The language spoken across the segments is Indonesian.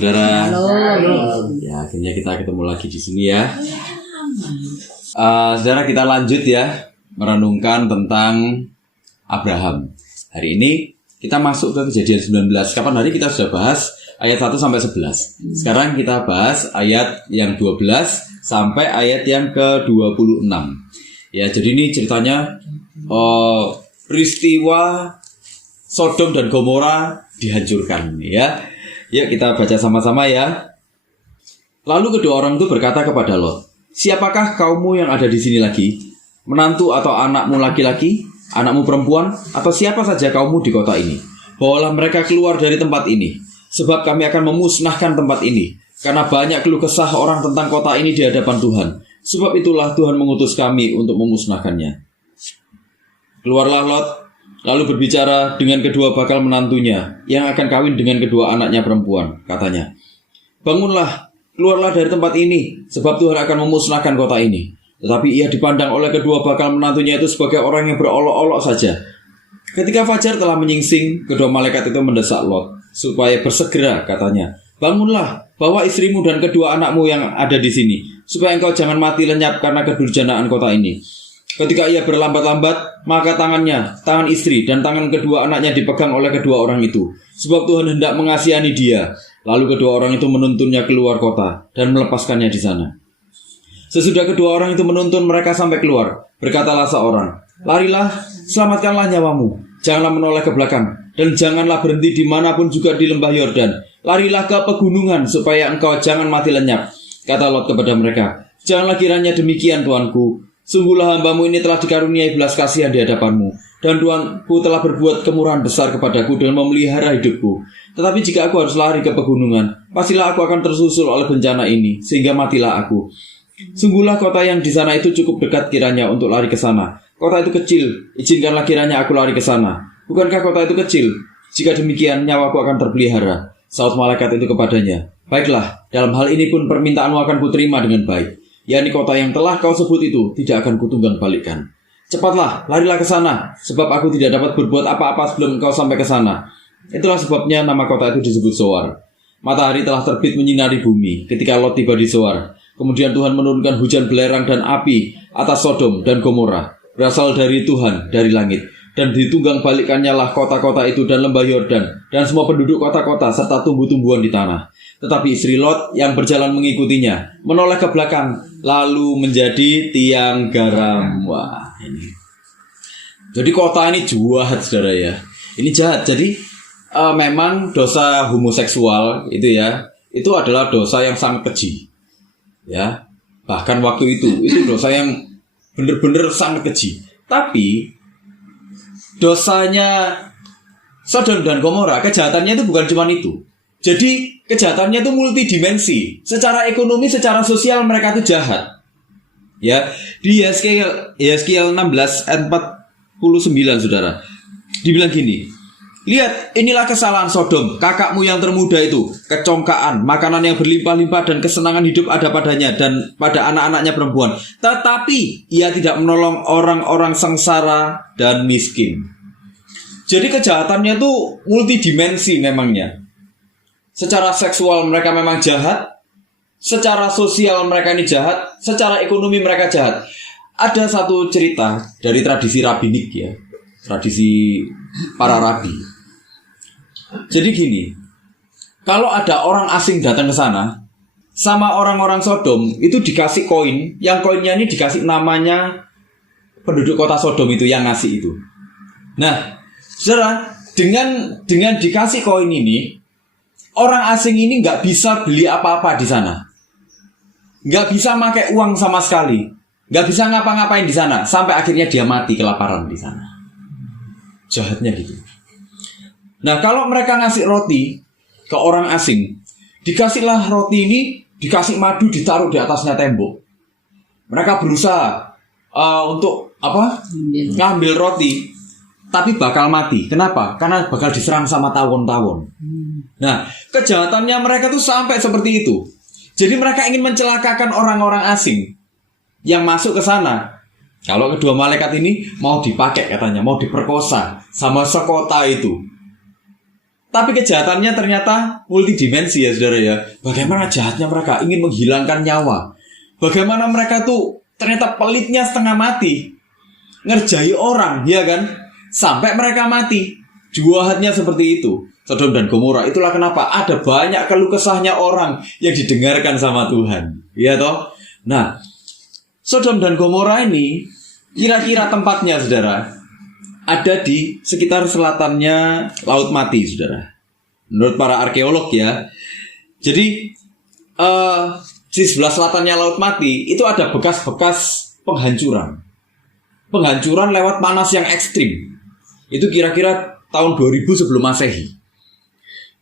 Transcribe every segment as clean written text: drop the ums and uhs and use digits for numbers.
saudara. Halo. Ya, akhirnya kita ketemu lagi di sini ya. Saudara, kita lanjut ya merenungkan tentang Abraham. Hari ini kita masuk ke Kejadian 19. Kapan hari kita sudah bahas ayat 1 sampai 11. Sekarang kita bahas ayat yang 12 sampai ayat yang ke-26. Ya, jadi ini ceritanya peristiwa Sodom dan Gomora dihancurkan ya. Yuk kita baca sama-sama ya. Lalu kedua orang itu berkata kepada Lot, "Siapakah kaummu yang ada di sini lagi? Menantu atau anakmu laki-laki, anakmu perempuan, atau siapa saja kaummu di kota ini? Bawalah mereka keluar dari tempat ini, sebab kami akan memusnahkan tempat ini, karena banyak keluh kesah orang tentang kota ini di hadapan Tuhan. Sebab itulah Tuhan mengutus kami untuk memusnahkannya." Keluarlah Lot, lalu berbicara dengan kedua bakal menantunya yang akan kawin dengan kedua anaknya perempuan. Katanya, "Bangunlah, keluarlah dari tempat ini, sebab Tuhan akan memusnahkan kota ini." Tetapi ia dipandang oleh kedua bakal menantunya itu sebagai orang yang berolok-olok saja. Ketika fajar telah menyingsing, kedua malaikat itu mendesak Lot supaya bersegera. Katanya, "Bangunlah, bawa istrimu dan kedua anakmu yang ada di sini, supaya engkau jangan mati lenyap karena kedurjanaan kota ini." Ketika ia berlambat-lambat, maka tangan istri dan tangan kedua anaknya dipegang oleh kedua orang itu, sebab Tuhan hendak mengasihani dia. Lalu kedua orang itu menuntunnya keluar kota dan melepaskannya di sana. Sesudah kedua orang itu menuntun mereka sampai keluar, berkatalah seorang, "Larilah, selamatkanlah nyawamu, janganlah menoleh ke belakang, dan janganlah berhenti dimanapun juga di lembah Yordan. Larilah ke pegunungan, supaya engkau jangan mati lenyap." Kata Lot kepada mereka, "Janganlah kiranya demikian, Tuanku. Sungguhlah hambamu ini telah dikaruniai belas kasihan di hadapanmu, dan Tuanku telah berbuat kemurahan besar kepadaku dan memelihara hidupku. Tetapi jika aku harus lari ke pegunungan, pastilah aku akan tersusul oleh bencana ini, sehingga matilah aku. Sungguhlah kota yang di sana itu cukup dekat kiranya untuk lari ke sana. Kota itu kecil, izinkanlah kiranya aku lari ke sana. Bukankah kota itu kecil? Jika demikian, nyawaku akan terpelihara." Saut malaikat itu kepadanya, "Baiklah, dalam hal ini pun permintaanmu akan kuterima dengan baik. yakni kota yang telah kau sebut itu tidak akan kutunggang balikkan. Cepatlah, larilah ke sana, sebab aku tidak dapat berbuat apa-apa sebelum engkau sampai ke sana." Itulah sebabnya nama kota itu disebut Zoar. Matahari telah terbit menyinari bumi ketika Lot tiba di Zoar. Kemudian Tuhan menurunkan hujan belerang dan api atas Sodom dan Gomora, berasal dari Tuhan dari langit. Dan ditunggang balikkannya lah kota-kota itu dan lembah Yordan, dan semua penduduk kota-kota serta tumbuh-tumbuhan di tanah. Tetapi istri Lot yang berjalan mengikutinya menoleh ke belakang, lalu menjadi tiang garam. Wah, ini. Jadi kota ini jahat, saudara ya. Ini jahat. Jadi memang dosa homoseksual itu ya, itu adalah dosa yang sangat keji. Ya, bahkan waktu itu dosa yang benar-benar sangat keji. Tapi dosanya Sodom dan Gomora, kejahatannya itu bukan cuma itu. Jadi kejahatannya itu multidimensi. Secara ekonomi, secara sosial mereka itu jahat. Ya, di Yeskiel 16 ayat 49, saudara. Dibilang gini, "Lihat, inilah kesalahan Sodom, kakakmu yang termuda itu, kecongkaan, makanan yang berlimpah-limpah dan kesenangan hidup ada padanya dan pada anak-anaknya perempuan. Tetapi ia tidak menolong orang-orang sengsara dan miskin." Jadi kejahatannya itu multidimensi memangnya. Secara seksual mereka memang jahat, secara sosial mereka ini jahat, secara ekonomi mereka jahat. Ada satu cerita dari tradisi rabbinik ya, tradisi para rabi. Jadi gini, kalau ada orang asing datang ke sana, sama orang-orang Sodom itu dikasih koin, yang koinnya ini dikasih namanya penduduk kota Sodom itu yang ngasih itu. Nah, saudara, dengan dikasih koin ini, orang asing ini nggak bisa beli apa-apa di sana, nggak bisa pakai uang sama sekali, nggak bisa ngapa-ngapain di sana, sampai akhirnya dia mati kelaparan di sana. Jahatnya gitu. Nah, kalau mereka ngasih roti ke orang asing, dikasihlah roti ini, dikasih madu, ditaruh di atasnya tembok. Mereka berusaha untuk ngambil roti, tapi bakal mati. Kenapa? Karena bakal diserang sama tawon-tawon. Nah, kejahatannya mereka tuh sampai seperti itu. Jadi mereka ingin mencelakakan orang-orang asing yang masuk ke sana. Kalau kedua malaikat ini mau dipakai katanya, mau diperkosa sama sekota itu. Tapi kejahatannya ternyata multidimensi ya saudara ya. Bagaimana jahatnya mereka ingin menghilangkan nyawa. Bagaimana mereka tuh ternyata pelitnya setengah mati. Ngerjai orang, ya kan? Sampai mereka mati. Jahatnya seperti itu. Sodom dan Gomora, itulah kenapa ada banyak keluh kesahnya orang yang didengarkan sama Tuhan. Ya toh? Nah, Sodom dan Gomora ini kira-kira tempatnya saudara ada di sekitar selatannya Laut Mati, saudara. Menurut para arkeolog ya. Jadi di sebelah selatannya Laut Mati itu ada bekas-bekas penghancuran. Penghancuran lewat panas yang ekstrim. Itu kira-kira tahun 2000 sebelum Masehi.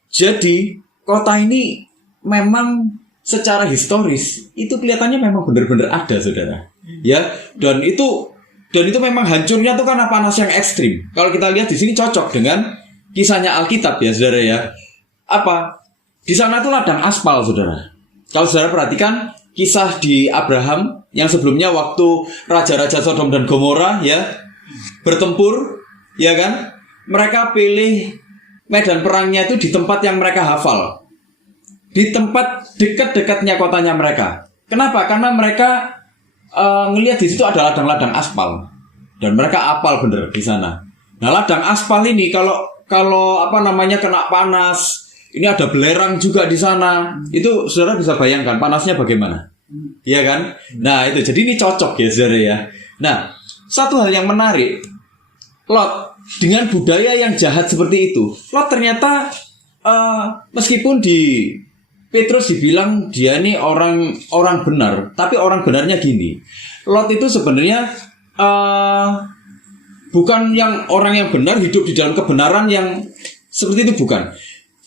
Jadi kota ini memang secara historis itu kelihatannya memang benar-benar ada, saudara. Ya, dan itu memang hancurnya tuh karena panas yang ekstrim. Kalau kita lihat di sini cocok dengan kisahnya Alkitab ya, saudara ya. Apa? Di sana tuh ladang aspal, saudara. Kalau saudara perhatikan kisah di Abraham yang sebelumnya waktu raja-raja Sodom dan Gomora ya bertempur, ya kan? Mereka pilih medan perangnya itu di tempat yang mereka hafal. Di tempat dekat-dekatnya kotanya mereka. Kenapa? Karena mereka ngelihat di situ ada ladang-ladang aspal dan mereka apal bener di sana. Nah, ladang aspal ini kalau kena panas, ini ada belerang juga di sana. Itu saudara bisa bayangkan panasnya bagaimana, iya kan? Nah itu jadi ini cocok ya saudara ya. Nah, satu hal yang menarik, Lot dengan budaya yang jahat seperti itu, Lot ternyata meskipun di Petrus dibilang dia ini orang benar, tapi orang benarnya gini. Lot itu sebenarnya bukan orang yang benar hidup di dalam kebenaran yang seperti itu, bukan.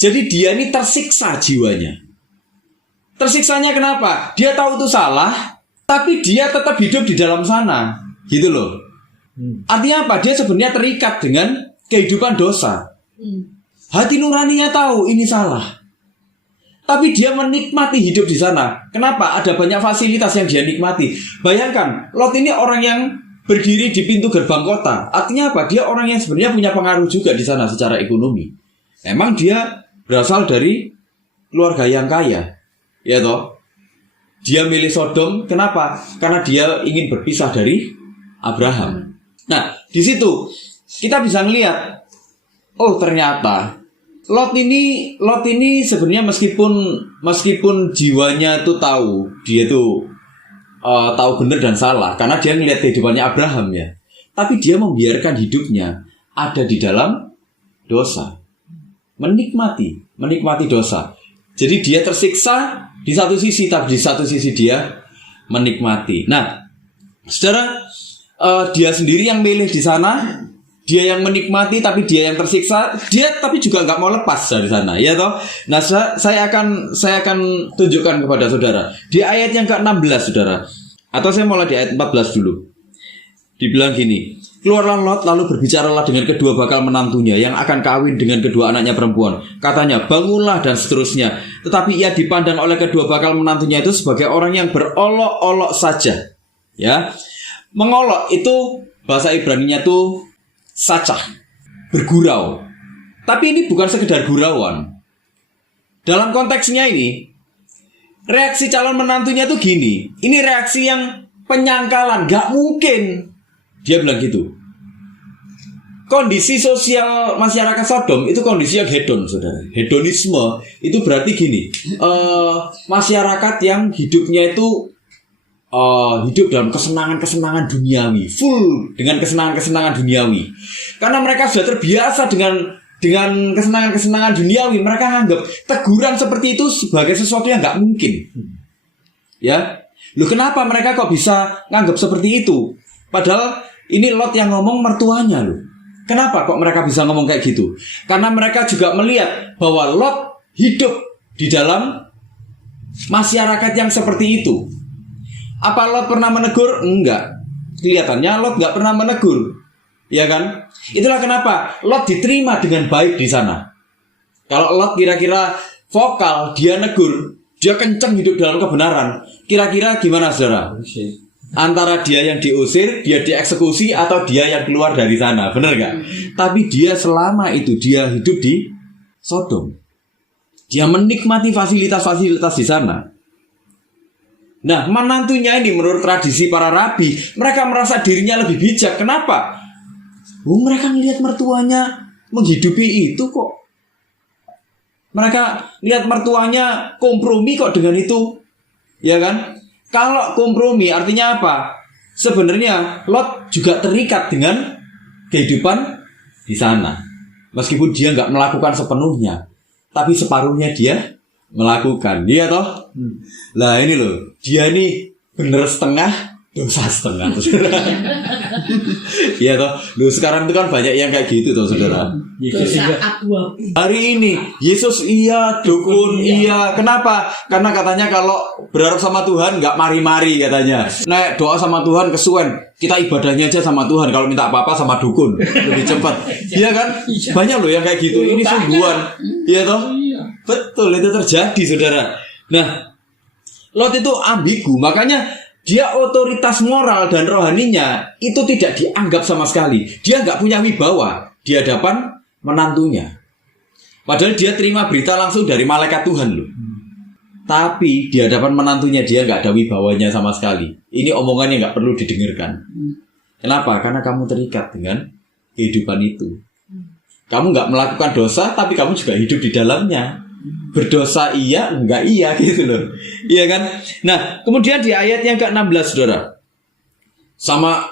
Jadi dia ini tersiksa jiwanya. Tersiksanya kenapa? Dia tahu itu salah, tapi dia tetap hidup di dalam sana, gitu loh. Artinya apa? Dia sebenarnya terikat dengan kehidupan dosa. Hati nuraninya tahu ini salah, tapi dia menikmati hidup di sana. Kenapa? Ada banyak fasilitas yang dia nikmati. Bayangkan, Lot ini orang yang berdiri di pintu gerbang kota. Artinya apa? Dia orang yang sebenarnya punya pengaruh juga di sana secara ekonomi. Emang dia berasal dari keluarga yang kaya, ya toh? Dia milih Sodom, kenapa? Karena dia ingin berpisah dari Abraham. Nah, di situ kita bisa melihat, oh ternyata Lot ini sebenarnya meskipun jiwanya itu tahu, dia itu tahu benar dan salah karena dia melihat kehidupannya Abraham ya. Tapi dia membiarkan hidupnya ada di dalam dosa. Menikmati dosa. Jadi dia tersiksa di satu sisi, tapi di satu sisi dia menikmati. Nah, saudara, dia sendiri yang milih di sana. Dia yang menikmati tapi dia yang tersiksa. Dia tapi juga nggak mau lepas dari sana, ya toh. Nah, saya akan tunjukkan kepada saudara di ayat yang ke-16, saudara. Atau saya mulai di ayat 14 dulu. Dibilang gini, keluarlah Lot lalu berbicaralah dengan kedua bakal menantunya yang akan kawin dengan kedua anaknya perempuan. Katanya, bangunlah dan seterusnya. Tetapi ia dipandang oleh kedua bakal menantunya itu sebagai orang yang berolok-olok saja. Ya, mengolok itu bahasa Ibraninya tuh sacah, bergurau. Tapi ini bukan sekedar gurauan. Dalam konteksnya ini, reaksi calon menantunya tuh gini. Ini reaksi yang penyangkalan, gak mungkin. Dia bilang gitu. Kondisi sosial masyarakat Sodom itu kondisi yang hedon, saudara. Hedonisme itu berarti gini, masyarakat yang hidupnya itu hidup dalam kesenangan-kesenangan duniawi, full dengan kesenangan-kesenangan duniawi. Karena mereka sudah terbiasa dengan kesenangan-kesenangan duniawi, mereka anggap teguran seperti itu sebagai sesuatu yang nggak mungkin. Ya, loh kenapa mereka kok bisa nganggap seperti itu? Padahal ini Lot yang ngomong mertuanya loh. Kenapa kok mereka bisa ngomong kayak gitu? Karena mereka juga melihat bahwa Lot hidup di dalam masyarakat yang seperti itu. Apa Lot pernah menegur? Enggak. Kelihatannya Lot enggak pernah menegur. Ya kan? Itulah kenapa Lot diterima dengan baik di sana. Kalau Lot kira-kira vokal, dia negur, dia kenceng hidup dalam kebenaran. Kira-kira gimana saudara? Antara dia yang diusir, dia dieksekusi, atau dia yang keluar dari sana. Benar enggak? Tapi dia selama itu dia hidup di Sodom. Dia menikmati fasilitas-fasilitas di sana. Nah, menantunya ini menurut tradisi para rabi, mereka merasa dirinya lebih bijak. Kenapa? Mereka melihat mertuanya menghidupi itu kok. Mereka lihat mertuanya kompromi kok dengan itu. Ya kan? Kalau kompromi artinya apa? Sebenarnya Lot juga terikat dengan kehidupan di sana. Meskipun dia nggak melakukan sepenuhnya, tapi separuhnya dia melakukan. Iya toh? Lah ini loh, dia ini bener setengah, dosa setengah, saudara. Iya toh? Loh sekarang itu kan banyak yang kayak gitu toh, saudara. Hari ini Yesus iya, dukun iya. Kenapa? Karena katanya kalau berharap sama Tuhan nggak mari-mari katanya. Nah doa sama Tuhan kesuwen, kita ibadahnya aja sama Tuhan. Kalau minta apa-apa sama dukun lebih cepat. Iya kan? Banyak loh yang kayak gitu. Ini sungguhan. Iya toh? Betul, itu terjadi, saudara. Nah, Lot itu ambigu, makanya dia otoritas moral dan rohaninya itu tidak dianggap sama sekali. Dia nggak punya wibawa di hadapan menantunya. Padahal dia terima berita langsung dari malaikat Tuhan loh. Tapi di hadapan menantunya dia nggak ada wibawanya sama sekali. Ini omongannya nggak perlu didengarkan. Kenapa? Karena kamu terikat dengan kehidupan itu. Kamu nggak melakukan dosa, tapi kamu juga hidup di dalamnya. Berdosa iya, enggak iya gitu loh. Iya kan? Nah, kemudian di ayat yang ke-16, saudara, sama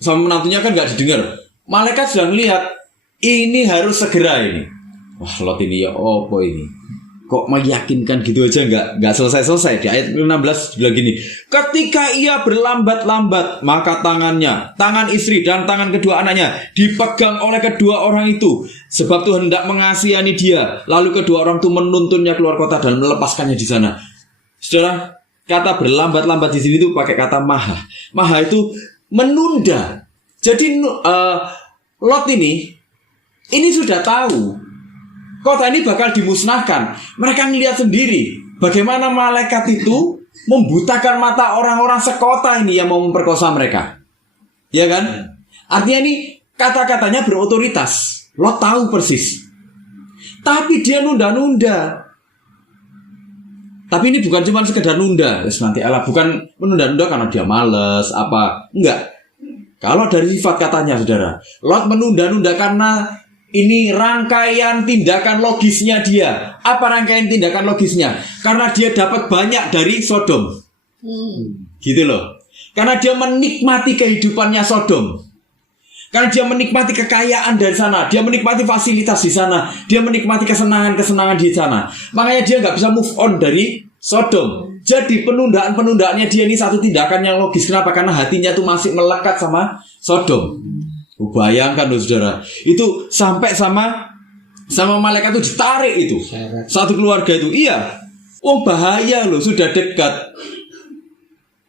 menantunya kan nggak didengar. Malaikat sudah melihat ini harus segera ini. Wah, Lot ini ya opo ini? Kok meyakinkan gitu aja nggak selesai-selesai. Di ayat 16 bilang gini, ketika ia berlambat-lambat, maka tangan istri dan tangan kedua anaknya dipegang oleh kedua orang itu, sebab Tuhan hendak mengasihani dia. Lalu kedua orang itu menuntunnya keluar kota dan melepaskannya di sana. Saudara, kata berlambat-lambat di sini itu pakai kata maha. Maha itu menunda. Jadi Lot ini sudah tahu kota ini bakal dimusnahkan. Mereka ngelihat sendiri bagaimana malaikat itu membutakan mata orang-orang sekota ini yang mau memperkosa mereka. Ya kan? Artinya ini kata-katanya berotoritas. Lot tahu persis. Tapi dia nunda-nunda. Tapi ini bukan cuma sekedar nunda. Nanti Allah bukan menunda-nunda karena dia malas apa. Enggak. Kalau dari sifat katanya, saudara, Lot menunda-nunda karena ini rangkaian tindakan logisnya dia. Apa rangkaian tindakan logisnya? Karena dia dapat banyak dari Sodom. Gitu loh. Karena dia menikmati kehidupannya Sodom. Karena dia menikmati kekayaan dari sana. Dia menikmati fasilitas di sana. Dia menikmati kesenangan-kesenangan di sana. Makanya dia nggak bisa move on dari Sodom. Jadi penundaannya dia ini satu tindakan yang logis. Kenapa? Karena hatinya tuh masih melekat sama Sodom. Bayangkan loh, saudara, itu sampai sama malaikat itu ditarik itu satu keluarga itu. Iya, bahaya loh, sudah dekat,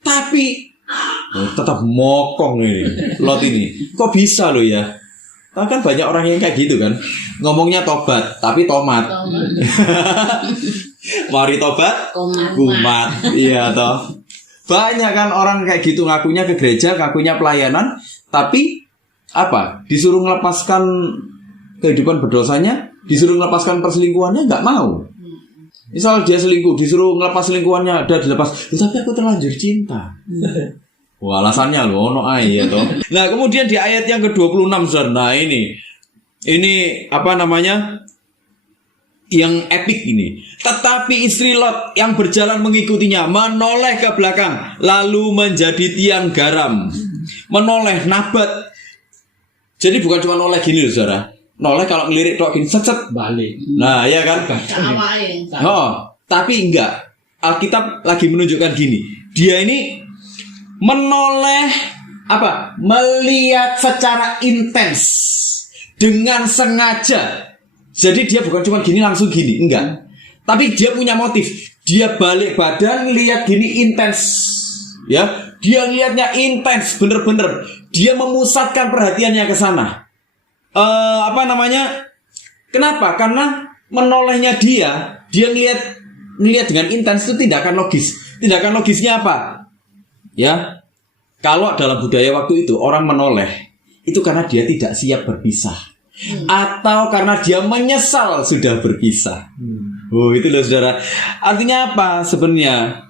tapi tetap mokong ini Lot ini. Kok bisa loh ya? Kan banyak orang yang kayak gitu kan, ngomongnya tobat tapi tomat. Mari tobat kumat. Iya toh. Banyak kan orang kayak gitu, ngakunya ke gereja, ngakunya pelayanan, tapi apa? Disuruh melepaskan kehidupan berdosanya, disuruh melepaskan perselingkuhannya, nggak mau. Misal dia selingkuh, disuruh melepas selingkuhannya, udah dilepas. Tapi aku terlanjur cinta. Wah, alasannya loh, ono ya toh. Nah, kemudian di ayat yang ke-26, saudara. Nah, ini apa namanya? Yang epik ini. Tetapi istri Lot yang berjalan mengikutinya menoleh ke belakang, lalu menjadi tiang garam. Menoleh, nabat. Jadi bukan cuma noleh gini loh, saudara. Noleh kalau ngelirik tok gini, set balik. Nah, ya kan? Tapi enggak. Alkitab lagi menunjukkan gini. Dia ini menoleh apa? Melihat secara intens dengan sengaja. Jadi dia bukan cuma gini langsung gini, enggak. Tapi dia punya motif. Dia balik badan lihat gini intens. Ya, dia lihatnya intens, bener-bener. Dia memusatkan perhatiannya ke sana. Apa namanya? Kenapa? Karena menolehnya dia ngelihat dengan intens itu tindakan logis. Tindakan logisnya apa? Ya, kalau dalam budaya waktu itu orang menoleh itu karena dia tidak siap berpisah. atau karena dia menyesal sudah berpisah. Oh, itu loh saudara. Artinya apa sebenarnya?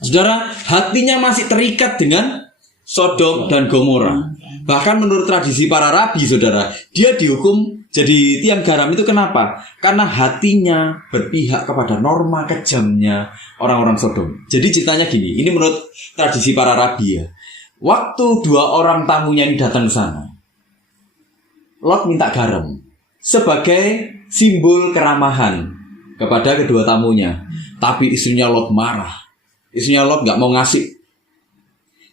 Saudara, hatinya masih terikat dengan Sodom dan Gomora. Bahkan menurut tradisi para rabi, saudara, dia dihukum jadi tiang garam itu kenapa? Karena hatinya berpihak kepada norma kejamnya orang-orang Sodom. Jadi ceritanya gini, ini menurut tradisi para rabi ya. Waktu 2 orang tamunya ini datang ke sana, Lot minta garam sebagai simbol keramahan kepada kedua tamunya. Tapi istrinya Lot marah. Istrinya Lot gak mau ngasih.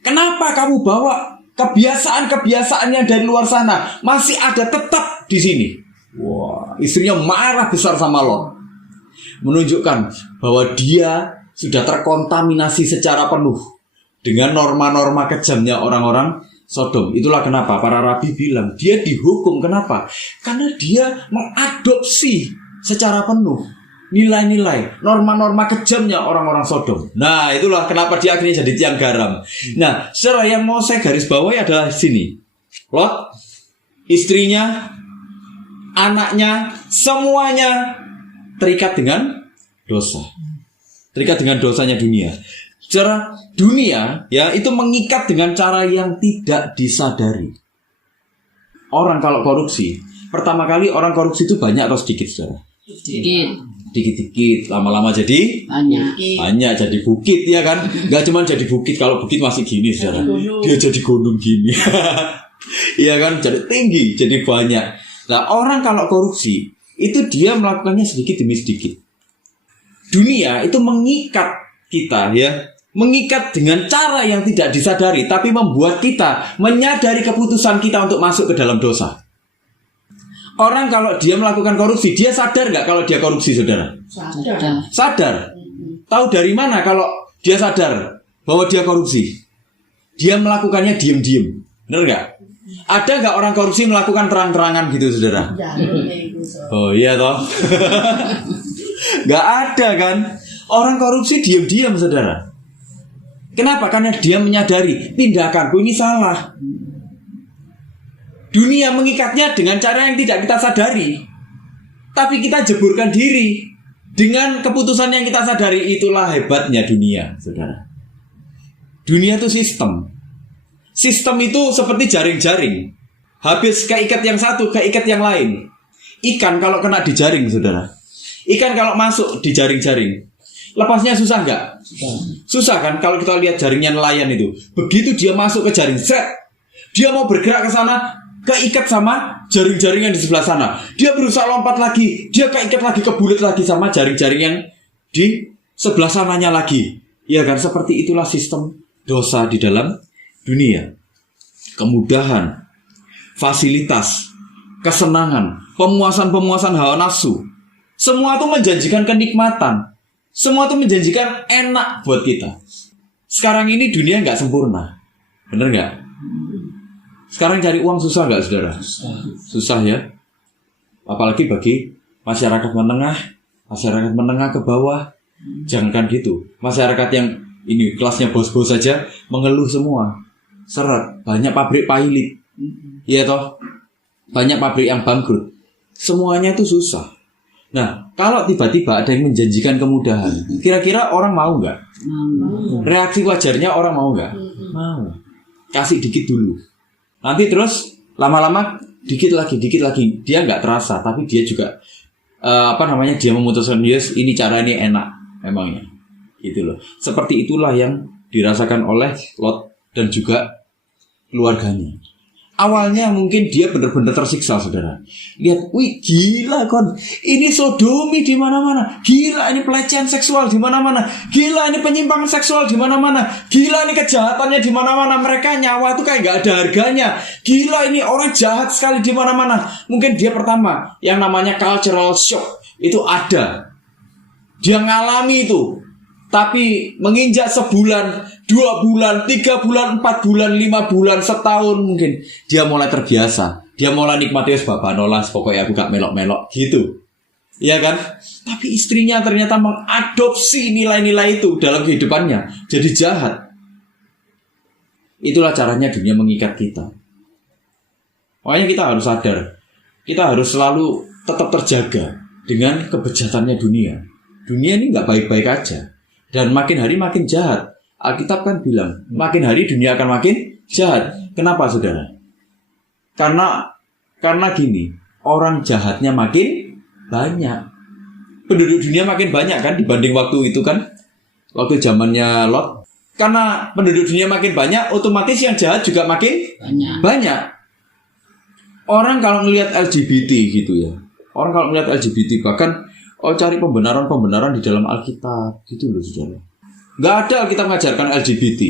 Kenapa kamu bawa kebiasaan-kebiasaannya dari luar sana masih ada tetap di sini? Wah, istrinya marah besar sama Lot. Menunjukkan bahwa dia sudah terkontaminasi secara penuh dengan norma-norma kejamnya orang-orang Sodom. Itulah kenapa para rabi bilang dia dihukum. Kenapa? Karena dia mengadopsi secara penuh nilai-nilai, norma-norma kejamnya orang-orang Sodom. Nah, itulah kenapa dia akhirnya jadi tiang garam. Nah, saudara, yang mau saya garis bawahi adalah sini. Lot, istrinya, anaknya, semuanya terikat dengan dosa. Terikat dengan dosanya dunia. Secara dunia ya itu mengikat dengan cara yang tidak disadari. Orang kalau korupsi, pertama kali orang korupsi itu banyak atau sedikit, saudara? Dikit-dikit, lama-lama jadi banyak jadi bukit ya kan? Gak cuma jadi bukit, kalau bukit masih gini, saudara. Dia jadi gunung gini. Iya kan, jadi tinggi, jadi banyak. Nah, orang kalau korupsi itu dia melakukannya sedikit demi sedikit. Dunia itu mengikat kita ya, mengikat dengan cara yang tidak disadari, tapi membuat kita menyadari keputusan kita untuk masuk ke dalam dosa. Orang kalau dia melakukan korupsi, dia sadar nggak kalau dia korupsi, saudara? Sadar. Tahu dari mana kalau dia sadar bahwa dia korupsi? Dia melakukannya diam-diam. Benar nggak? Ada nggak orang korupsi melakukan terang-terangan gitu, saudara? Oh iya toh. Nggak ada kan? Orang korupsi diam-diam, saudara. Kenapa? Karena dia menyadari tindakanku ini salah. Dunia mengikatnya dengan cara yang tidak kita sadari, tapi kita jeburkan diri dengan keputusan yang kita sadari. Itulah hebatnya dunia, saudara. Dunia itu sistem. Sistem itu seperti jaring-jaring. Habis keikat yang satu, keikat yang lain. Ikan kalau kena di jaring, saudara. Ikan kalau masuk di jaring-jaring, lepasnya susah nggak? Susah kan? Kalau kita lihat jaringnya nelayan itu, begitu dia masuk ke jaring, set, dia mau bergerak ke sana, keikat sama jaring-jaring yang di sebelah sana. Dia berusaha lompat lagi, dia keikat lagi, kebulet lagi sama jaring-jaring yang di sebelah sananya lagi. Ya kan? Seperti itulah sistem dosa di dalam dunia. Kemudahan, fasilitas, kesenangan, pemuasan-pemuasan hawa nafsu, semua itu menjanjikan kenikmatan. Semua itu menjanjikan enak buat kita. Sekarang ini dunia nggak sempurna, bener nggak? Sekarang cari uang susah nggak, saudara? Susah ya. Apalagi bagi masyarakat menengah ke bawah. Jangankan gitu, masyarakat yang ini kelasnya bos-bos saja mengeluh semua. Seret, banyak pabrik pilot, iya toh, banyak pabrik yang bangkrut. Semuanya itu susah. Nah, kalau tiba-tiba ada yang menjanjikan kemudahan, kira-kira orang mau nggak? Reaksi wajarnya orang mau nggak? Mau. Kasih dikit dulu. Nanti terus lama-lama dikit lagi. Dia nggak terasa, tapi dia juga dia memutuskan, yes, ini cara ini enak, memangnya. Gitu loh. Seperti itulah yang dirasakan oleh Lot dan juga keluarganya. Awalnya mungkin dia benar-benar tersiksa, saudara. Lihat, wih gila kon, ini sodomi di mana-mana. Gila ini pelecehan seksual di mana-mana. Gila ini penyimpangan seksual di mana-mana. Gila ini kejahatannya di mana-mana. Mereka nyawa itu kayak nggak ada harganya. Gila ini orang jahat sekali di mana-mana. Mungkin dia pertama yang namanya cultural shock itu ada. Dia ngalami itu. Tapi menginjak sebulan, 2 bulan, 3 bulan, 4 bulan, 5 bulan, setahun mungkin, dia mulai terbiasa. Dia mulai nikmati babanolas, pokoknya aku gak melok-melok gitu. Iya kan? Tapi istrinya ternyata mengadopsi nilai-nilai itu dalam kehidupannya, jadi jahat. Itulah caranya dunia mengikat kita. Makanya kita harus sadar, kita harus selalu tetap terjaga dengan kebejatannya dunia. Dunia ini nggak baik-baik aja. Dan makin hari makin jahat. Alkitab kan bilang, makin hari dunia akan makin jahat. Kenapa saudara? Karena gini, orang jahatnya makin banyak. Penduduk dunia makin banyak kan dibanding waktu itu kan. Waktu zamannya Lot. Karena penduduk dunia makin banyak, otomatis yang jahat juga makin banyak. Orang kalau melihat LGBT gitu ya. Orang kalau melihat LGBT bahkan cari pembenaran-pembenaran di dalam Alkitab gitu loh saudara. Nggak ada Alkitab mengajarkan LGBT.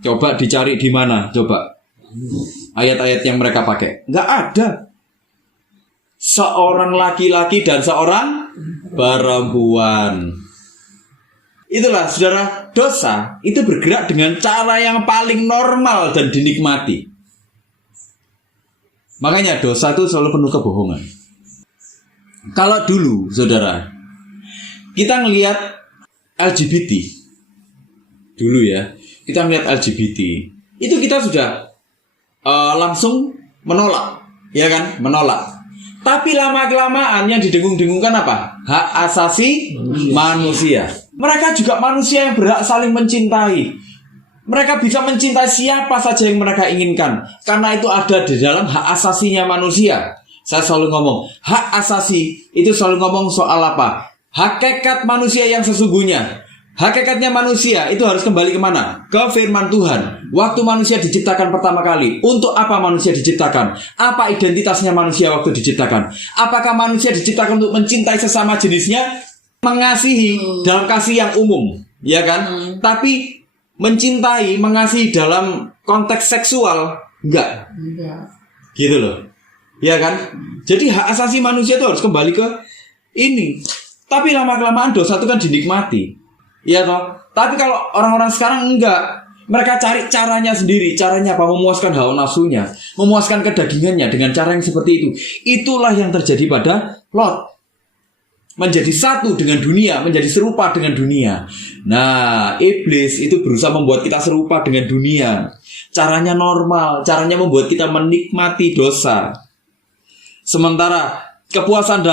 Coba dicari di mana, coba ayat-ayat yang mereka pakai. Nggak ada. Seorang laki-laki dan seorang perempuan. Itulah saudara, dosa itu bergerak dengan cara yang paling normal dan dinikmati. Makanya dosa itu selalu penuh kebohongan. Kalau dulu saudara, kita ngelihat LGBT dulu ya, kita ngelihat LGBT itu kita sudah langsung menolak, ya kan, menolak. Tapi lama-kelamaan yang didengung-dengungkan apa? Hak asasi manusia. Mereka juga manusia yang berhak saling mencintai. Mereka bisa mencintai siapa saja yang mereka inginkan, karena itu ada di dalam hak asasinya manusia. Saya selalu ngomong, hak asasi itu selalu ngomong soal apa? Hakikat manusia yang sesungguhnya. Hakikatnya manusia itu harus kembali kemana? Ke firman Tuhan. Waktu manusia diciptakan pertama kali, untuk apa manusia diciptakan? Apa identitasnya manusia waktu diciptakan? Apakah manusia diciptakan untuk mencintai sesama jenisnya? Mengasihi dalam kasih yang umum, ya kan? Tapi mencintai, mengasihi dalam konteks seksual, enggak. Gitu loh. Ya kan? Jadi hak asasi manusia itu harus kembali ke ini. Tapi lama-kelamaan dosa itu kan dinikmati. Iya toh? Tapi kalau orang-orang sekarang enggak. Mereka cari caranya sendiri. Caranya apa? Memuaskan hawa nafsunya, memuaskan kedagingannya dengan cara yang seperti itu. Itulah yang terjadi pada Lot. Menjadi satu dengan dunia, menjadi serupa dengan dunia. Nah, iblis itu berusaha membuat kita serupa dengan dunia. Caranya normal, caranya membuat kita menikmati dosa. Sementara kepuasan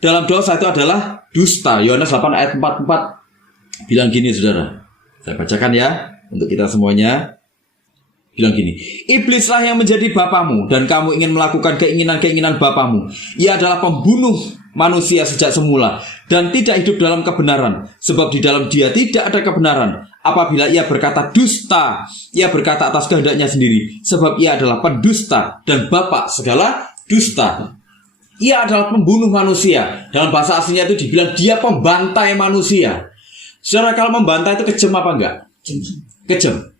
dalam dosa itu adalah dusta. Yohanes 8 ayat 44 bilang gini saudara. Saya bacakan ya untuk kita semuanya. Bilang gini, iblislah yang menjadi bapamu dan kamu ingin melakukan keinginan-keinginan bapamu. Ia adalah pembunuh manusia sejak semula dan tidak hidup dalam kebenaran, sebab di dalam dia tidak ada kebenaran. Apabila ia berkata dusta, ia berkata atas kehendaknya sendiri, sebab ia adalah pendusta dan bapa segala dusta. Ia adalah pembunuh manusia. Dalam bahasa aslinya itu dibilang dia pembantai manusia. Saudara, kalau membantai itu kejam apa enggak? Kejam.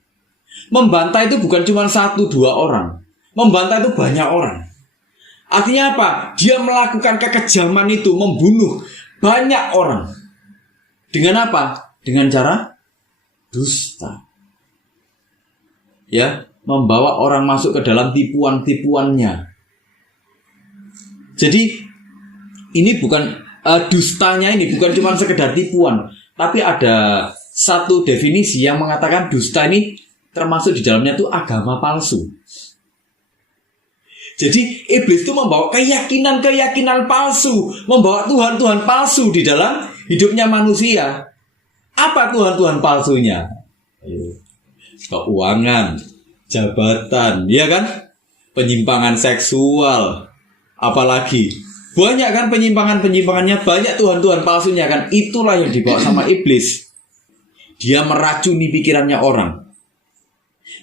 Membantai itu bukan cuma 1-2 orang. Membantai itu banyak orang. Artinya apa? Dia melakukan kekejaman itu, membunuh banyak orang. Dengan apa? Dengan cara dusta. Ya, membawa orang masuk ke dalam tipuan-tipuannya. Jadi ini bukan dustanya ini bukan cuma sekedar tipuan, tapi ada satu definisi yang mengatakan dusta ini termasuk di dalamnya itu agama palsu. Jadi iblis itu membawa keyakinan-keyakinan palsu, membawa Tuhan-Tuhan palsu di dalam hidupnya manusia. Apa Tuhan-Tuhan palsunya? Keuangan, jabatan, ya kan? Penyimpangan seksual, apalagi banyak kan penyimpangannya, banyak Tuhan-Tuhan palsunya kan. Itulah yang dibawa sama iblis. Dia meracuni pikirannya orang.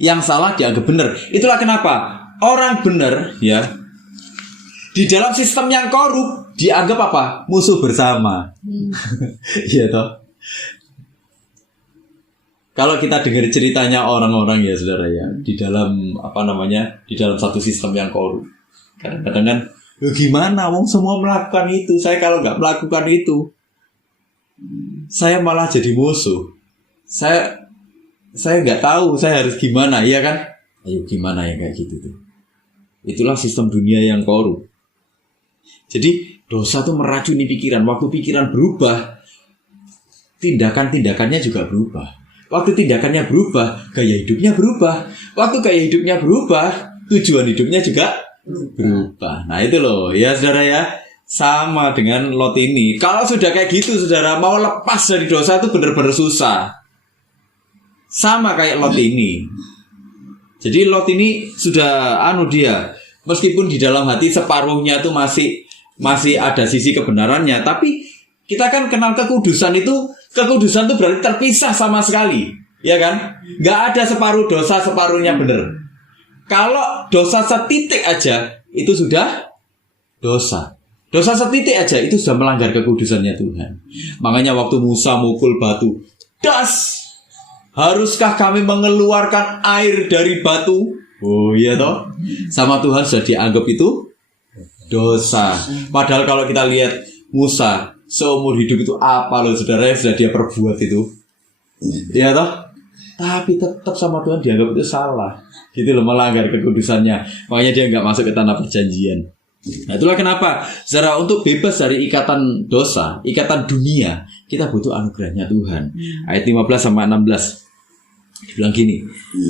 Yang salah dianggap benar. Itulah kenapa orang benar ya di dalam sistem yang korup dianggap apa? Musuh bersama. Iya toh. Kalau kita dengar ceritanya orang-orang ya saudara ya, di dalam di dalam satu sistem yang korup, kadang-kadang kan, gimana? Wong semua melakukan itu. Saya kalau nggak melakukan itu, saya malah jadi musuh. Saya nggak tahu saya harus gimana, ya kan? Ayo gimana ya kayak gitu tuh. Itulah sistem dunia yang korup. Jadi dosa itu meracuni pikiran. Waktu pikiran berubah, tindakan-tindakannya juga berubah. Waktu tindakannya berubah, gaya hidupnya berubah. Waktu gaya hidupnya berubah, tujuan hidupnya juga berubah. Nah itu loh ya saudara ya. Sama dengan Lot ini. Kalau sudah kayak gitu saudara, mau lepas dari dosa itu benar-benar susah. Sama kayak Lot ini. Jadi Lot ini sudah dia, meskipun di dalam hati separuhnya itu masih ada sisi kebenarannya, tapi kita kan kenal kekudusan itu berarti terpisah sama sekali, ya kan? Nggak ada separuh dosa separuhnya benar. Kalau dosa setitik aja itu sudah dosa. Dosa setitik aja itu sudah melanggar kekudusannya Tuhan. Makanya waktu Musa mukul batu, das, haruskah kami mengeluarkan air dari batu? Oh iya toh, sama Tuhan sudah dianggap itu dosa. Padahal kalau kita lihat Musa seumur hidup itu apa loh saudara yang sudah dia perbuat itu, iya toh. Tapi tetap sama Tuhan dianggap itu salah. Gitu loh, melanggar kekudusannya. Makanya dia nggak masuk ke tanah perjanjian. Nah itulah kenapa saudara, untuk bebas dari ikatan dosa, ikatan dunia, kita butuh anugerahnya Tuhan. Ayat 15 sampai 16 dibilang gini,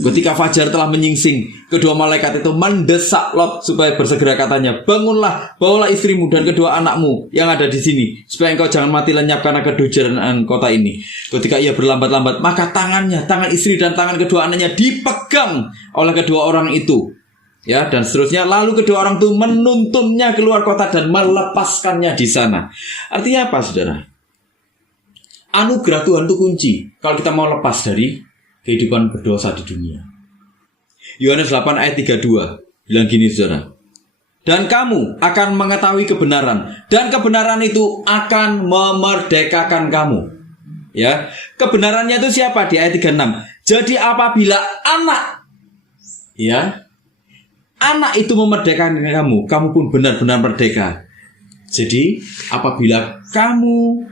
ketika fajar telah menyingsing, kedua malaikat itu mendesak Lot supaya bersegera, katanya, bangunlah, bawalah istrimu dan kedua anakmu yang ada di sini, supaya engkau jangan mati lenyap karena kedujaran kota ini. Ketika ia berlambat-lambat, maka tangan istri dan tangan kedua anaknya dipegang oleh kedua orang itu. Ya, dan seterusnya. Lalu kedua orang itu menuntunnya keluar kota dan melepaskannya di sana. Artinya apa, saudara? Anugerah Tuhan itu kunci kalau kita mau lepas dari kehidupan berdosa di dunia. Yohanes 8 ayat 32 bilang gini, saudara. Dan kamu akan mengetahui kebenaran, dan kebenaran itu akan memerdekakan kamu. Ya, kebenarannya itu siapa? Di ayat 36. Jadi apabila anak itu memerdekakan kamu, kamu pun benar-benar merdeka. Jadi apabila kamu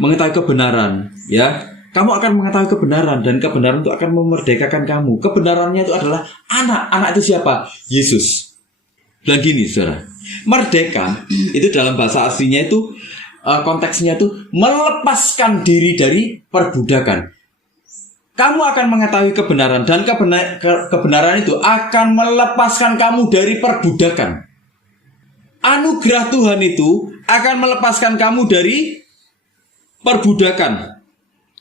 mengetahui kebenaran, ya, kamu akan mengetahui kebenaran, dan kebenaran itu akan memerdekakan kamu. Kebenarannya itu adalah anak. Anak itu siapa? Yesus. Bilang gini, saudara, merdeka itu dalam bahasa aslinya itu konteksnya itu melepaskan diri dari perbudakan. Kamu akan mengetahui kebenaran, dan kebenaran itu akan melepaskan kamu dari perbudakan. Anugerah Tuhan itu akan melepaskan kamu dari perbudakan.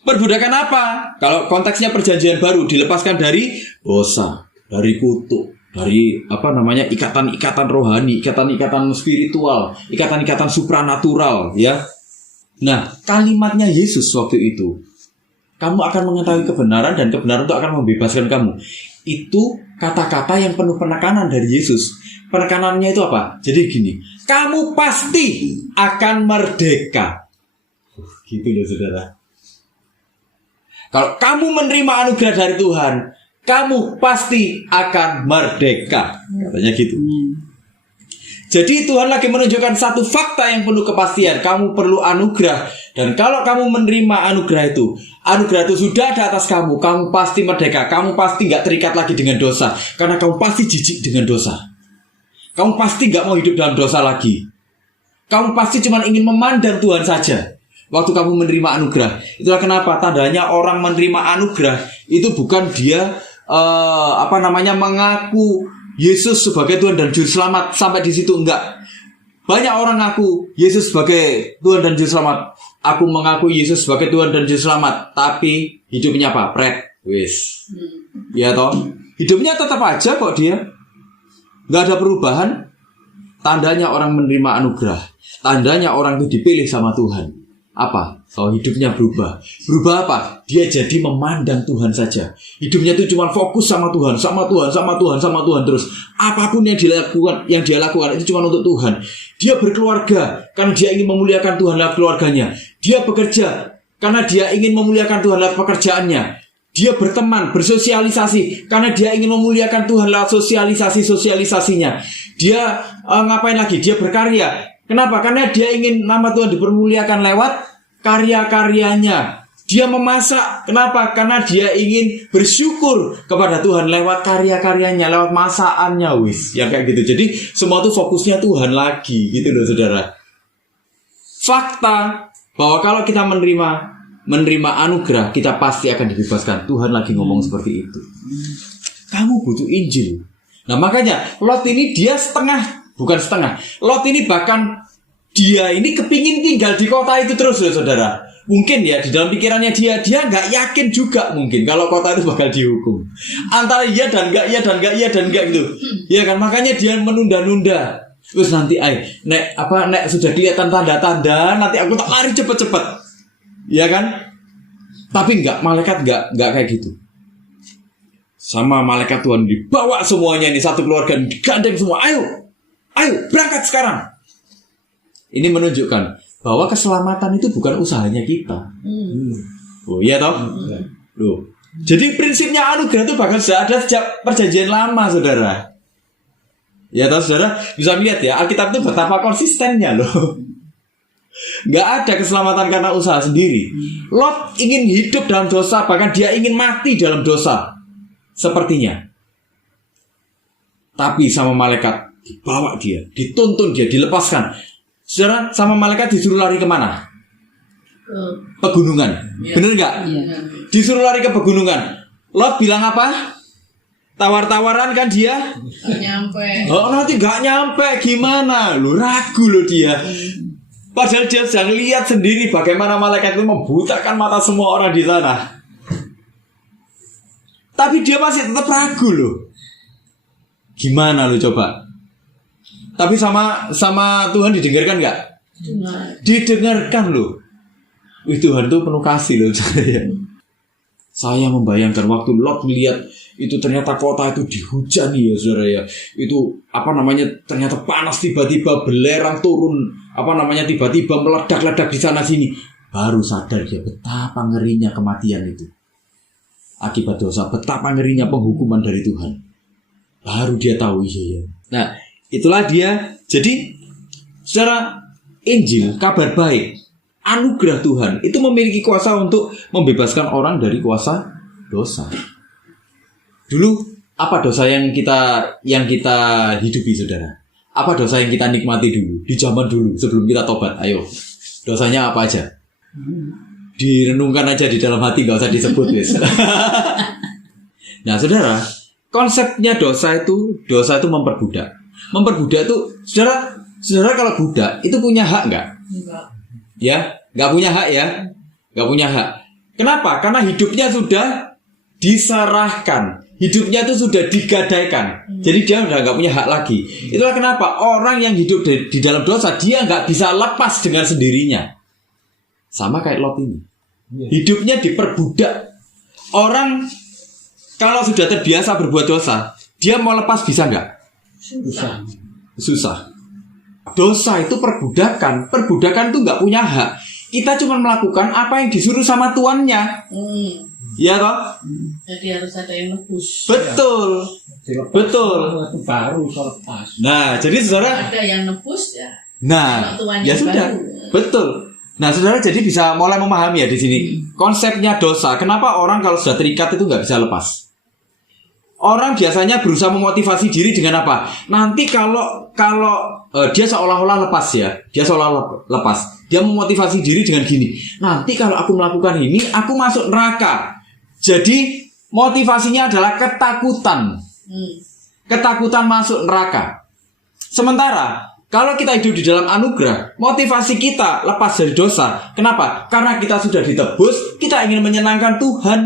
Perbudakan apa? Kalau konteksnya perjanjian baru, dilepaskan dari dosa, dari kutuk, dari ikatan-ikatan rohani, ikatan-ikatan spiritual, ikatan-ikatan supranatural, ya. Nah, kalimatnya Yesus waktu itu, kamu akan mengetahui kebenaran, dan kebenaran itu akan membebaskan kamu. Itu kata-kata yang penuh penekanan dari Yesus. Penekanannya itu apa? Jadi gini, kamu pasti akan merdeka. Gitu loh, saudara. Kalau kamu menerima anugerah dari Tuhan, kamu pasti akan merdeka. Katanya gitu. Jadi Tuhan lagi menunjukkan satu fakta yang penuh kepastian. Kamu perlu anugerah. Dan kalau kamu menerima anugerah itu sudah ada atas kamu. Kamu pasti merdeka. Kamu pasti gak terikat lagi dengan dosa. Karena kamu pasti jijik dengan dosa. Kamu pasti gak mau hidup dalam dosa lagi. Kamu pasti cuma ingin memandang Tuhan saja waktu kamu menerima anugerah. Itulah kenapa tandanya orang menerima anugerah itu bukan dia mengaku Yesus sebagai Tuhan dan Juru Selamat sampai di situ, enggak. Banyak orang ngaku Yesus sebagai Tuhan dan Juru Selamat. Aku mengaku Yesus sebagai Tuhan dan Juru Selamat, tapi hidupnya apa? Pret, wis. Ya toh, hidupnya tetap aja kok dia. Enggak ada perubahan. Tandanya orang menerima anugerah. Tandanya orang itu dipilih sama Tuhan. Apa? Kalau hidupnya berubah. Berubah apa? Dia jadi memandang Tuhan saja. Hidupnya itu cuma fokus sama Tuhan, sama Tuhan terus. Apapun yang dia lakukan itu cuma untuk Tuhan. Dia berkeluarga karena dia ingin memuliakan Tuhan lewat keluarganya. Dia bekerja karena dia ingin memuliakan Tuhan lewat pekerjaannya. Dia berteman, bersosialisasi karena dia ingin memuliakan Tuhan lewat sosialisasinya. Dia ngapain lagi? Dia berkarya. Kenapa? Karena dia ingin nama Tuhan dipermuliakan lewat karya-karyanya. Dia memasak. Kenapa? Karena dia ingin bersyukur kepada Tuhan lewat karya-karyanya, lewat masakannya, wis. Ya kayak gitu. Jadi semua itu fokusnya Tuhan lagi, gitu loh, saudara. Fakta bahwa kalau kita menerima anugerah, kita pasti akan dibebaskan. Tuhan lagi ngomong seperti itu. Kamu butuh Injil. Nah makanya Lot ini dia bukan setengah. Lot ini bahkan dia ini kepingin tinggal di kota itu terus loh saudara. Mungkin ya di dalam pikirannya dia nggak yakin juga mungkin kalau kota itu bakal dihukum. Antara iya dan nggak gitu. Ya kan makanya dia menunda-nunda. Terus nanti nek sudah kelihatan tanda-tanda nanti aku tak lari cepet-cepet. Ya kan? Tapi malaikat nggak kayak gitu. Sama malaikat Tuhan dibawa semuanya ini satu keluarga digandeng semua. Ayo berangkat sekarang. Ini menunjukkan bahwa keselamatan itu bukan usahanya kita. Oh iya toh? Loh. Jadi prinsipnya anugerah itu bahkan sudah ada sejak perjanjian lama, saudara. Ya toh saudara, bisa melihat ya Alkitab itu betapa konsistennya loh. Gak ada keselamatan karena usaha sendiri. Lot ingin hidup dalam dosa, bahkan dia ingin mati dalam dosa. Sepertinya. Tapi sama malaikat dibawa dia, dituntun dia, dilepaskan. Saudara, sama malaikat disuruh lari kemana? Pegunungan. Ya. Bener gak? Ya. Disuruh lari ke pegunungan. Lot bilang apa? Tawar-tawaran kan dia? Gak nyampe. Oh nanti gak nyampe, gimana? Lu ragu loh dia. Padahal dia sedang lihat sendiri bagaimana malaikat itu membutakan mata semua orang di sana. Tapi dia masih tetap ragu loh. Gimana lo coba? Tapi sama Tuhan didengarkan nggak? Didengarkan loh. Tuhan itu penuh kasih loh saya. Saya membayangkan waktu Lot melihat itu ternyata kota itu dihujani ya saudara ya. Itu ternyata panas tiba-tiba belerang turun tiba-tiba meledak-ledak di sana sini. Baru sadar dia betapa ngerinya kematian itu. Akibat dosa, betapa ngerinya penghukuman dari Tuhan. Baru dia tahu iya. Nah, itulah dia. Jadi, secara Injil, kabar baik, anugerah Tuhan itu memiliki kuasa untuk membebaskan orang dari kuasa dosa. Dulu apa dosa yang kita hidupi, saudara? Apa dosa yang kita nikmati dulu di zaman dulu sebelum kita tobat? Ayo, dosanya apa aja? Direnungkan aja di dalam hati, gak usah disebut guys. Nah saudara, konsepnya dosa itu memperbudak. Memperbudak itu saudara kalau budak itu punya hak nggak? Enggak. Ya, nggak punya hak ya, nggak punya hak. Kenapa? Karena hidupnya sudah diserahkan, hidupnya itu sudah digadaikan. Jadi dia udah nggak punya hak lagi. Itulah kenapa orang yang hidup di dalam dosa dia nggak bisa lepas dengan sendirinya. Sama kayak Lot ini. Hidupnya diperbudak. Orang kalau sudah terbiasa berbuat dosa, dia mau lepas bisa nggak? Susah. Dosa itu perbudakan. Perbudakan itu nggak punya hak. Kita cuma melakukan apa yang disuruh sama tuannya. Ya toh? Jadi harus ada yang nebus. Betul. Itu baru lepas. Nah, jadi saudara ada yang nebus ya. Nah, ya sudah. Baru. Betul. Nah, saudara jadi bisa mulai memahami ya di sini konsepnya dosa. Kenapa orang kalau sudah terikat itu nggak bisa lepas? Orang biasanya berusaha memotivasi diri dengan apa? Nanti kalau dia seolah-olah lepas ya, dia seolah-olah lepas. Dia memotivasi diri dengan gini. Nanti kalau aku melakukan ini, aku masuk neraka. Jadi motivasinya adalah ketakutan. Ketakutan masuk neraka. Sementara kalau kita hidup di dalam anugerah, motivasi kita lepas dari dosa. Kenapa? Karena kita sudah ditebus, kita ingin menyenangkan Tuhan.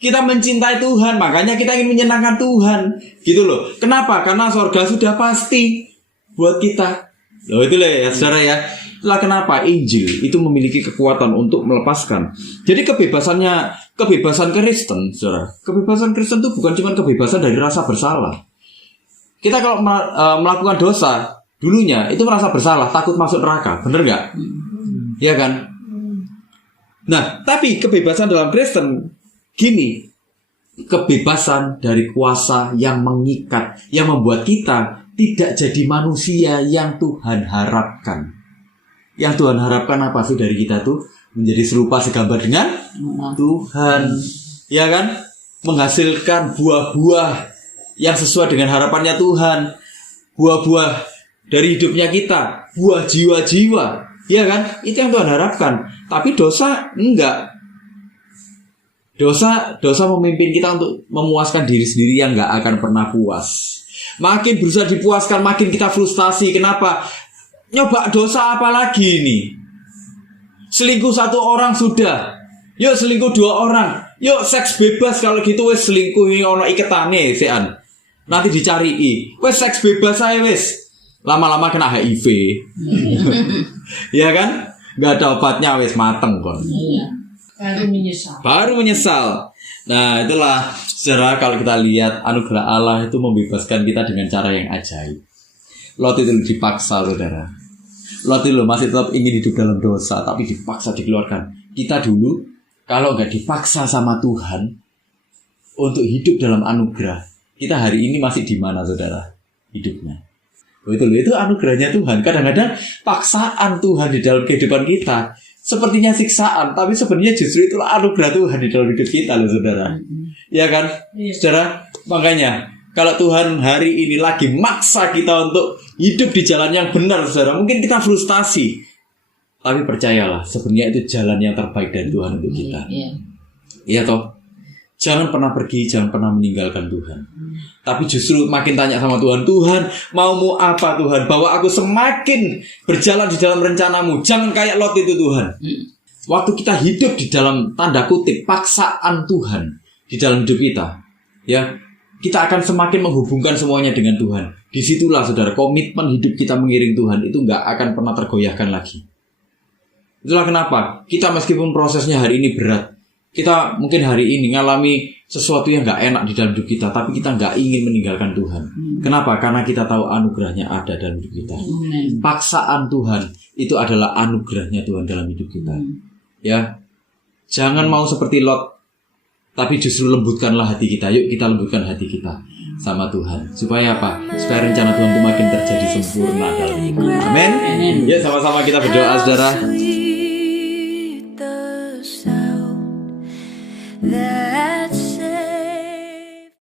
Kita mencintai Tuhan, makanya kita ingin menyenangkan Tuhan. Gitu loh. Kenapa? Karena surga sudah pasti buat kita. Loh itulah ya saudara ya. Itulah kenapa Injil itu memiliki kekuatan untuk melepaskan. Jadi kebebasan Kristen, saudara. Kebebasan Kristen itu bukan cuma kebebasan dari rasa bersalah. Kita kalau melakukan dosa dulunya itu merasa bersalah, takut masuk neraka, bener nggak? Iya kan? Nah, tapi kebebasan dalam Kristen gini, kebebasan dari kuasa yang mengikat, yang membuat kita tidak jadi manusia yang Tuhan harapkan. Yang Tuhan harapkan apa sih dari kita tuh? Menjadi serupa segambar dengan Tuhan, ya kan? Menghasilkan buah-buah yang sesuai dengan harapannya Tuhan, buah-buah dari hidupnya kita, buah jiwa-jiwa, ya kan? Itu yang Tuhan harapkan. Tapi dosa enggak. Dosa memimpin kita untuk memuaskan diri sendiri yang nggak akan pernah puas. Makin berusaha dipuaskan, makin kita frustasi. Kenapa? Nyoba dosa apa lagi nih? Selingkuh 1 orang sudah. Yuk selingkuh 2 orang. Yuk seks bebas kalau gitu wes selingkuh ini ono iketane sean. Nanti dicari wes seks bebas saya wes. Lama-lama kena HIV. Ya kan? Gak ada obatnya wes mateng kon. Iya. Baru menyesal. Nah itulah saudara, kalau kita lihat anugerah Allah itu membebaskan kita dengan cara yang ajaib. Lot itu dipaksa saudara. Lot itu masih tetap ingin hidup dalam dosa, tapi dipaksa dikeluarkan. Kita dulu kalau nggak dipaksa sama Tuhan untuk hidup dalam anugerah, kita hari ini masih di mana saudara hidupnya? Itu anugerahnya Tuhan. Kadang-kadang paksaan Tuhan di dalam kehidupan kita sepertinya siksaan, tapi sebenarnya justru itulah anugerah Tuhan di dalam hidup kita loh saudara. Ya kan? Iya. Saudara, makanya kalau Tuhan hari ini lagi maksa kita untuk hidup di jalan yang benar saudara, mungkin kita frustasi, tapi percayalah sebenarnya itu jalan yang terbaik dari Tuhan untuk kita. Iya toh? Jangan pernah pergi, jangan pernah meninggalkan Tuhan. Tapi justru makin tanya sama Tuhan, Tuhan maumu apa Tuhan? Bahwa aku semakin berjalan di dalam rencanamu. Jangan kayak Lot itu Tuhan. Waktu kita hidup di dalam tanda kutip paksaan Tuhan di dalam hidup kita, ya kita akan semakin menghubungkan semuanya dengan Tuhan. Disitulah saudara komitmen hidup kita mengiring Tuhan itu nggak akan pernah tergoyahkan lagi. Itulah kenapa kita meskipun prosesnya hari ini berat, kita mungkin hari ini ngalami sesuatu yang gak enak di dalam hidup kita, tapi kita gak ingin meninggalkan Tuhan. Kenapa? Karena kita tahu anugerahnya ada dalam hidup kita. Paksaan Tuhan itu adalah anugerahnya Tuhan dalam hidup kita. Ya, jangan mau seperti Lot, tapi justru lembutkanlah hati kita. Yuk kita lembutkan hati kita sama Tuhan. Supaya apa? Supaya rencana Tuhan itu makin terjadi sempurna dalam hidup kita. Amin. Yuk sama-sama kita berdoa saudara. That